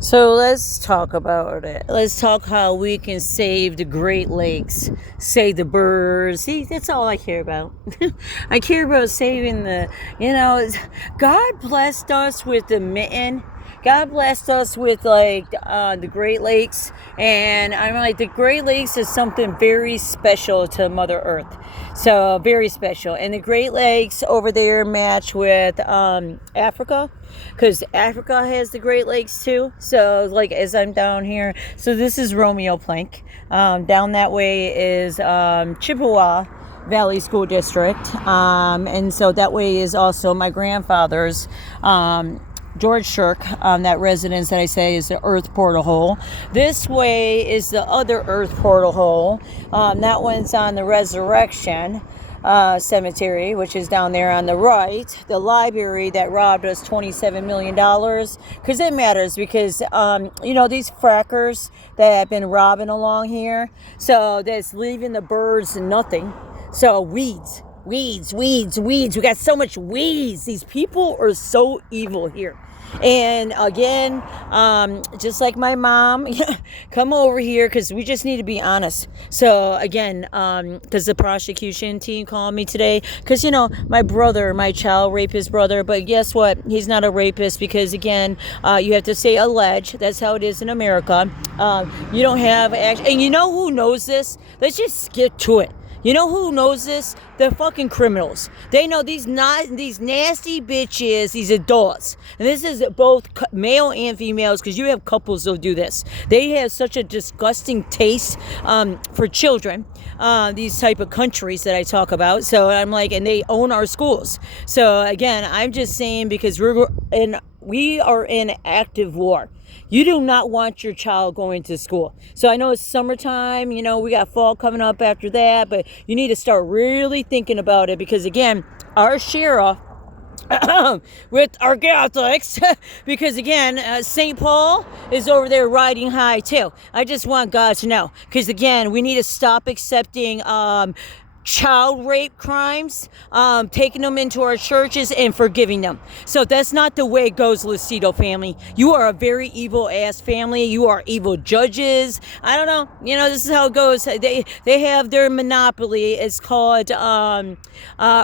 So let's talk about it. Let's talk how we can save the Great Lakes, save the birds. See, that's all I care about. I care about saving God blessed us with the mitten. God blessed us with the Great Lakes, and I'm like, the Great Lakes is something very special to Mother Earth. So very special, and the Great Lakes over there match with Africa, because Africa has the Great Lakes too. So like as I'm down here, so this is Romeo Plank. Down that way is Chippewa Valley School District, and so that way is also my grandfather's. George Shirk, that residence that I say is the Earth Portal Hole. This way is the other Earth Portal Hole. That one's on the Resurrection Cemetery, which is down there on the right. The library that robbed us $27 million. Because it matters, because, these frackers that have been robbing along here, so that's leaving the birds nothing. So weeds. We got so much weeds. These people are so evil here. And again, just like my mom, come over here, because we just need to be honest. So again, because the prosecution team called me today, because my child raped his brother, but guess what? He's not a rapist, because again, you have to say alleged. That's how it is in America. You don't have action, and you know who knows this? Let's just skip to it. You know who knows this? The fucking criminals. They know these nasty bitches, these adults. And this is both male and females, because you have couples that'll do this. They have such a disgusting taste for children, these type of countries that I talk about. So I'm like, and they own our schools. So again, I'm just saying, because we are in active war. You do not want your child going to school. So I know it's summertime, we got fall coming up after that, but you need to start really thinking about it, because again, our sheriff with our Catholics, because again, St. Paul is over there riding high too. I just want God to know, because again, we need to stop accepting child rape crimes, taking them into our churches and forgiving them. So that's not the way it goes, Lucido family. You are a very evil ass family. You are evil judges. I don't know. This is how it goes. They have their monopoly. It's called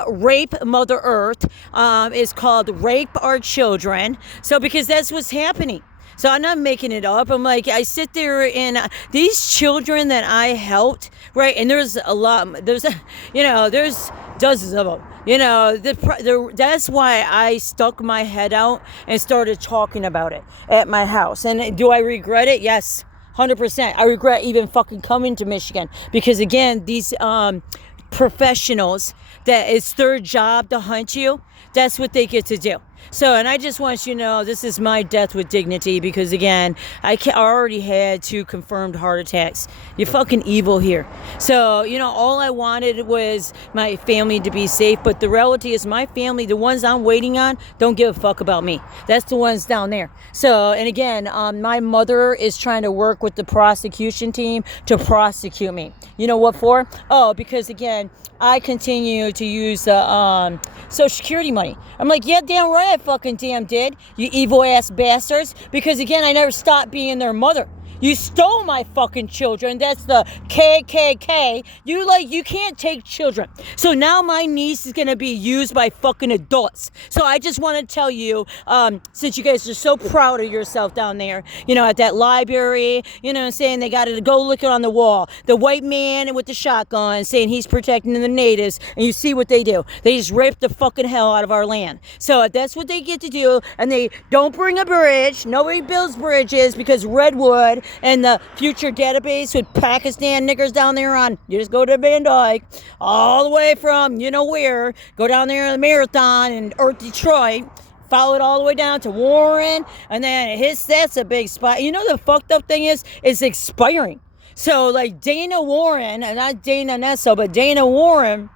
Rape Mother Earth. It's called Rape Our Children. So because that's what's happening. So I'm not making it up. I'm like, I sit there, and these children that I helped, right? And there's a lot, there's dozens of them. That's why I stuck my head out and started talking about it at my house. And do I regret it? Yes, 100%. I regret even fucking coming to Michigan, because again, these professionals, that it's their job to hunt you. That's what they get to do. So, and I just want you to know, this is my death with dignity, because again, I already had 2 confirmed heart attacks. You're fucking evil here. So, all I wanted was my family to be safe, but the reality is my family, the ones I'm waiting on, don't give a fuck about me. That's the ones down there. So, and again, my mother is trying to work with the prosecution team to prosecute me. You know what for? Oh, because again, I continue to use Social Security money. I'm like, yeah, damn right I fucking damn did, you evil ass bastards. Because again, I never stopped being their mother. You stole my fucking children. That's the KKK. You can't take children. So now my niece is going to be used by fucking adults. So I just want to tell you, since you guys are so proud of yourself down there, at that library, saying they got to go look it on the wall. The white man with the shotgun saying he's protecting the natives, and you see what they do. They just rape the fucking hell out of our land. So that's what they get to do, and they don't bring a bridge. Nobody builds bridges, because Redwood and the future database with Pakistan niggers down there you just go to Van Dyke, all the way from where, go down there in the Marathon and Earth Detroit, follow it all the way down to Warren, and then that's a big spot. The fucked up thing is, it's expiring. So like Dana Warren, and not Dana Nesso, but Dana Warren,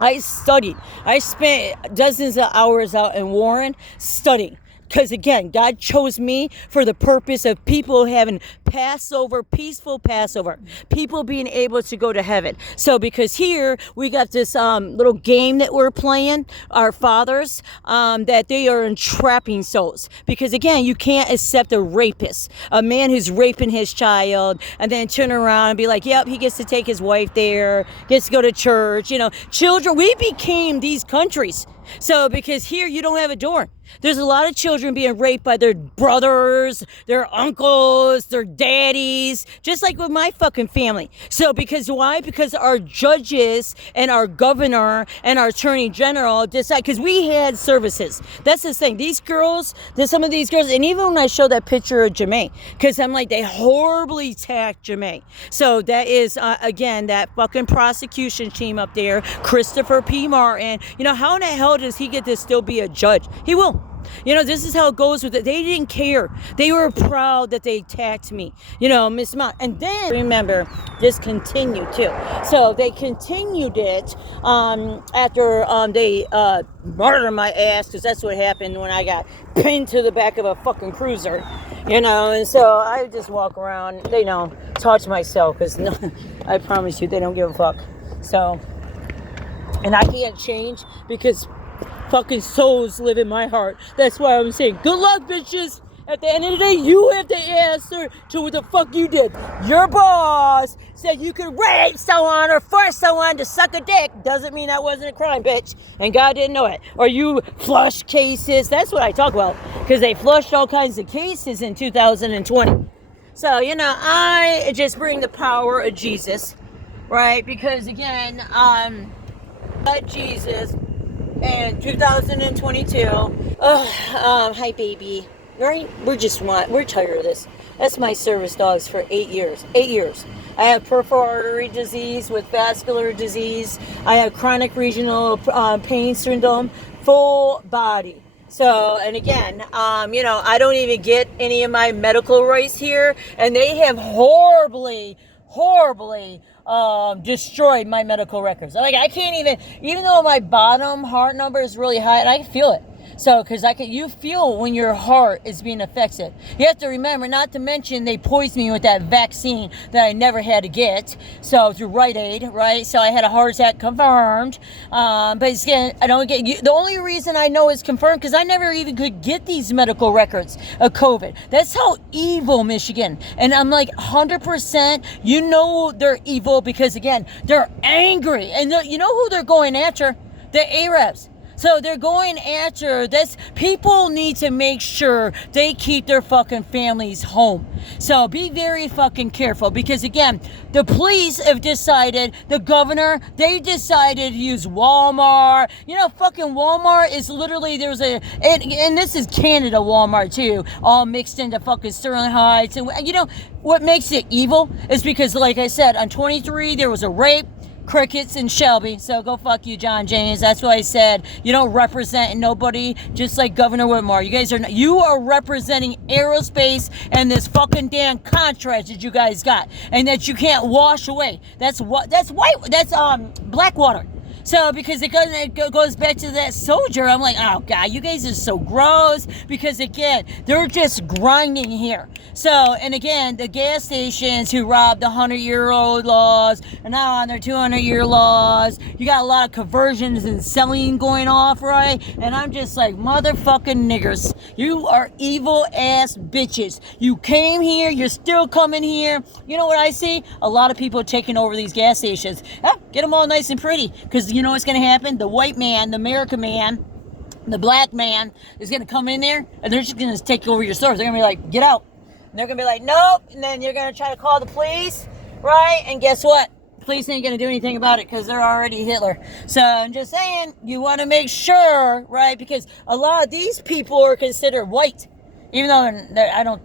I studied. I spent dozens of hours out in Warren studying. Because again, God chose me for the purpose of people having Passover, peaceful Passover, people being able to go to heaven. So because here we got this little game that we're playing, our fathers, that they are entrapping souls. Because again, you can't accept a rapist, a man who's raping his child, and then turn around and be like, yep, he gets to take his wife there, gets to go to church. You know, children, we became these countries. So because here you don't have a door. There's a lot of children being raped by their brothers, their uncles, their daddies, just like with my fucking family. So because why? Because our judges and our governor and our attorney general decide, because we had services. That's the thing. These girls, there's some of these girls, and even when I show that picture of Jamae, because I'm like, they horribly attacked Jamae. So that is, again, that fucking prosecution team up there, Christopher P. Martin. You know, how in the hell does he get to still be a judge? He will. You know, this is how it goes with it. They didn't care. They were proud that they attacked me. You know, Miss Mount. And then, remember, this continued too. So they continued it after they murdered my ass, because that's what happened when I got pinned to the back of a fucking cruiser. You know, and so I just walk around, they know, touch myself, because no, I promise you, they don't give a fuck. So, and I can't change because fucking souls live in my heart. That's why I'm saying, good luck, bitches. At the end of the day, you have to answer to what the fuck you did. Your boss said you could rape someone or force someone to suck a dick. Doesn't mean that wasn't a crime, bitch. And God didn't know it. Or you flush cases. That's what I talk about. Because they flushed all kinds of cases in 2020. So, you know, I just bring the power of Jesus. Right? Because, again, Jesus in 2022. Hi, baby. Right? We're tired of this. That's my service dogs for 8 years. 8 years. I have peripheral artery disease with vascular disease. I have chronic regional pain syndrome, full body. So, and again, you know, I don't even get any of my medical rights here, and they have horribly destroyed my medical records. Like, I can't even though my bottom heart number is really high, and I can feel it. So, because you feel when your heart is being affected. You have to remember, not to mention, they poisoned me with that vaccine that I never had to get. So, through Rite Aid, right? So, I had a heart attack confirmed. But again, I don't get, the only reason I know it's confirmed, because I never even could get these medical records of COVID. That's how evil Michigan. And I'm like, 100%, you know they're evil, because again, they're angry. And you know who they're going after? The Arabs. So they're going after this. People need to make sure they keep their fucking families home. So be very fucking careful, because again, the police have decided, the governor, they decided to use Walmart. You know, fucking Walmart is literally, and this is Canada Walmart too, all mixed into fucking Sterling Heights. And you know, what makes it evil is because, like I said, on 23, there was a rape, crickets in Shelby. So go fuck you, John James. That's why I said you don't represent nobody, just like Governor Whitmore. You are representing aerospace and this fucking damn contract that you guys got, and that you can't wash away. That's Blackwater. So, because it goes back to that soldier, I'm like, oh, God, you guys are so gross. Because, again, they're just grinding here. So, and again, the gas stations who robbed the 100-year-old laws are now on their 200-year laws. You got a lot of conversions and selling going off, right? And I'm just like, motherfucking niggers. You are evil-ass bitches. You came here. You're still coming here. You know what I see? A lot of people taking over these gas stations. Get them all nice and pretty. Because you know what's going to happen? The white man, the American man, the black man is going to come in there, and they're just going to take over your stores. They're going to be like, get out. And they're going to be like, nope. And then you're going to try to call the police, right? And guess what? The police ain't going to do anything about it, because they're already Hitler. So I'm just saying, you want to make sure, right? Because a lot of these people are considered white. Even though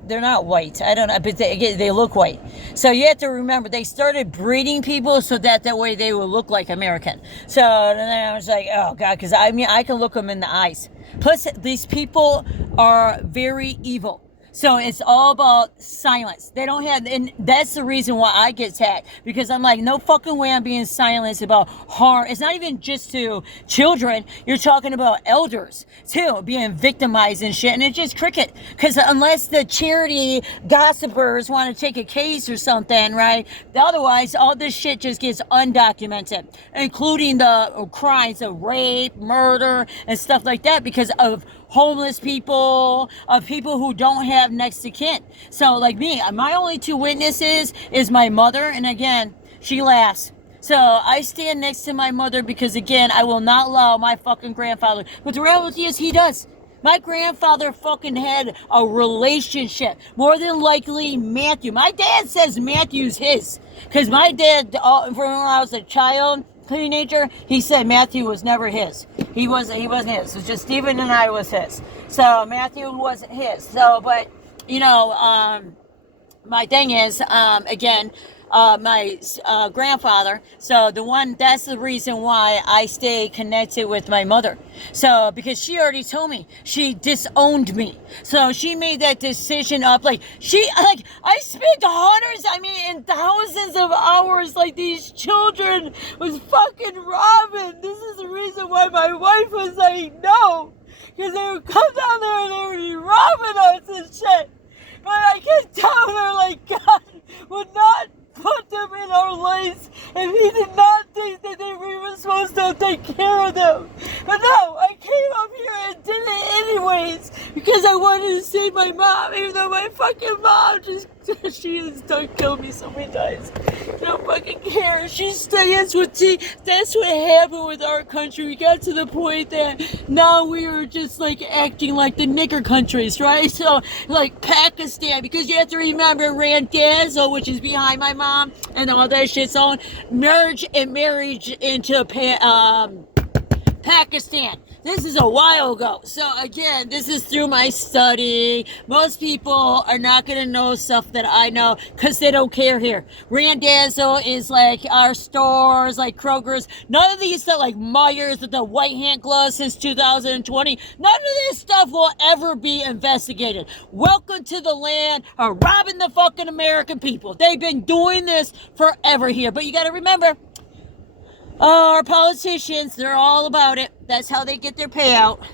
they're not white. I don't know, but they look white. So you have to remember, they started breeding people so that way they will look like American. So then I was like, oh God, because I can look them in the eyes. Plus, these people are very evil. So it's all about silence. They don't have, and that's the reason why I get attacked, because I'm like, no fucking way I'm being silenced about harm. It's not even just to children. You're talking about elders too, being victimized and shit. And it's just cricket. Because unless the charity gossipers want to take a case or something, right? Otherwise, all this shit just gets undocumented, including the crimes of rape, murder, and stuff like that, because of homeless people, of people who don't have next to kin. So like me, my only two witnesses is my mother, and again, she laughs. So I stand next to my mother because again, I will not allow my fucking grandfather. But the reality is he does. My grandfather fucking had a relationship. More than likely, Matthew. My dad says Matthew's his. Because my dad, from when I was a child, teenager, he said Matthew was never his. He wasn't his. It was just Stephen and I was his. So Matthew wasn't his. So, but, you know, my thing is, again, my grandfather. So that's the reason why I stay connected with my mother. So, because she already told me, she disowned me. So she made that decision up, I spent and thousands of hours, like these children was fucking robbing. This is the reason why my wife was like, no. Because they would come down there and they would be robbing us and shit. But I kept telling her, like, God would not put them in our lives if he did not think that we were supposed to take care of them. But no, I came up here and did it anyways because I wanted to save my mom, even though my fucking mom she has done killed me so many times. I don't fucking care. That's what happened with our country. We got to the point that now we are just like acting like the nigger countries, right? So like Pakistan, because you have to remember Randazzo, which is behind my mom, and all that shit's on marriage into Pakistan. This is a while ago. So again, this is through my study. Most people are not going to know stuff that I know because they don't care here. Randazzo is like our stores, like Kroger's. None of these stuff, like Myers with the white hand gloves since 2020. None of this stuff will ever be investigated. Welcome to the land of robbing the fucking American people. They've been doing this forever here. But you got to remember, our politicians, they're all about it. That's how they get their payout.